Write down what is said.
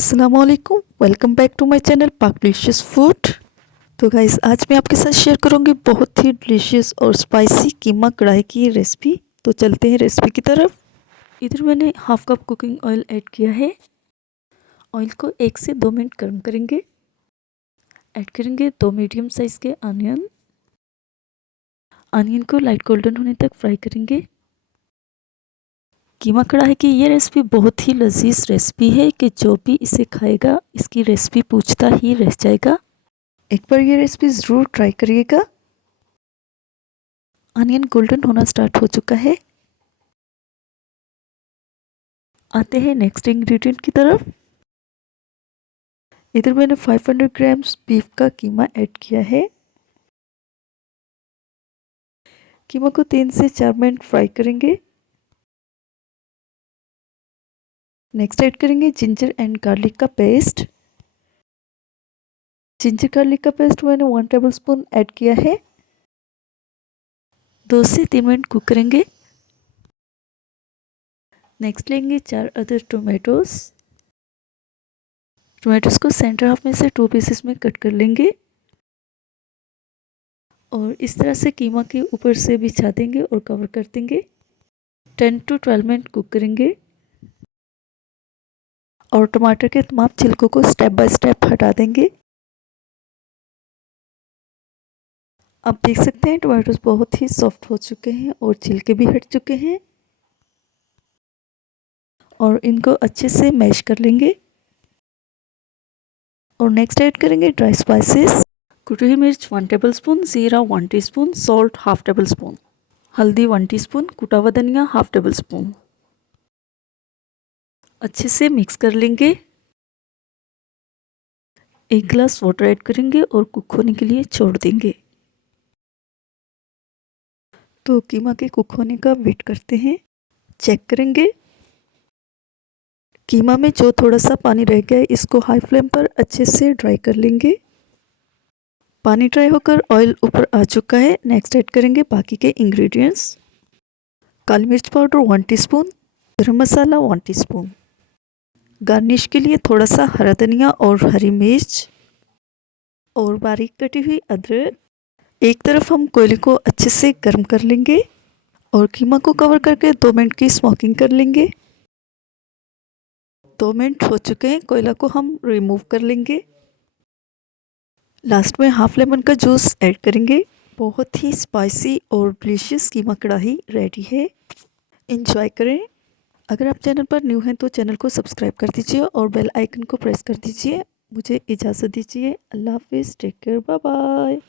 अस्सलामुअलैकुम, welcome back to my channel Pak delicious food. तो guys, आज मैं आपके साथ शेयर करूंगी बहुत ही डिलीशियस और स्पाइसी कीमा कढ़ाई की रेसिपी। तो चलते हैं रेसिपी की तरफ। इधर मैंने half cup cooking oil add किया है। ऑयल को 1 से 2 मिनट गर्म करेंगे। ऐड करेंगे 2 मीडियम साइज़ के अनियन। अनियन को लाइट गोल्डन होने तक फ्राई करेंगे। कीमा कढ़ाई की ये रेसिपी बहुत ही लजीज रेसिपी है कि जो भी इसे खाएगा इसकी रेसिपी पूछता ही रह जाएगा। एक बार ये रेसिपी ज़रूर ट्राई करिएगा। अनियन गोल्डन होना स्टार्ट हो चुका है। आते हैं नेक्स्ट इंग्रेडिएंट की तरफ। इधर मैंने 500 ग्राम्स बीफ का कीमा ऐड किया है। कीमा को 3 से 4 मिनट फ्राई करेंगे। नेक्स्ट ऐड करेंगे जिंजर एंड गार्लिक का पेस्ट। जिंजर गार्लिक का पेस्ट मैंने 1 टेबलस्पून ऐड किया है। 2 से 3 मिनट कुक करेंगे। नेक्स्ट लेंगे 4 अदर टोमेटोज। टोमेटोज को सेंटर हाफ में से 2 पीसेस में कट कर लेंगे और इस तरह से कीमा के ऊपर से बिछा देंगे और कवर कर देंगे। 10 to 12 मिनट कुक करेंगे और टमाटर के तमाम छिलकों को स्टेप बाय स्टेप हटा देंगे। आप देख सकते हैं टमाटोज बहुत ही सॉफ्ट हो चुके हैं और छिलके भी हट चुके हैं और इनको अच्छे से मैश कर लेंगे। और नेक्स्ट ऐड करेंगे ड्राई स्पाइसेस। कुटी हुई मिर्च 1 टेबलस्पून, जीरा 1 teaspoon, salt half table spoon, हल्दी 1 टीस्पून, कुटा हुआ धनिया हाफ टेबल स्पून। अच्छे से मिक्स कर लेंगे। 1 गिलास वाटर ऐड करेंगे और कुक होने के लिए छोड़ देंगे। तो कीमा के कुक होने का वेट करते हैं। चेक करेंगे। कीमा में जो थोड़ा सा पानी रह गया है इसको हाई फ्लेम पर अच्छे से ड्राई कर लेंगे। पानी ड्राई होकर ऑयल ऊपर आ चुका है। नेक्स्ट ऐड करेंगे बाकी के इंग्रेडिएंट्स। काली मिर्च पाउडर 1 टीस्पून, गरम मसाला 1 टीस्पून, गार्निश के लिए थोड़ा सा हरा धनिया और हरी मिर्च और बारीक कटी हुई अदरक। एक तरफ हम कोयले को अच्छे से गर्म कर लेंगे और कीमा को कवर करके 2 मिनट की स्मोकिंग कर लेंगे। 2 मिनट हो चुके हैं। कोयला को हम रिमूव कर लेंगे। लास्ट में हाफ लेमन का जूस ऐड करेंगे। बहुत ही स्पाइसी और डिलीशियस कीमा कढ़ाई रेडी है। एंजॉय करें। अगर आप चैनल पर न्यू हैं तो चैनल को सब्सक्राइब कर दीजिए और बेल आइकन को प्रेस कर दीजिए। मुझे इजाज़त दीजिए। अल्लाह हाफिज़। Take care. Bye bye.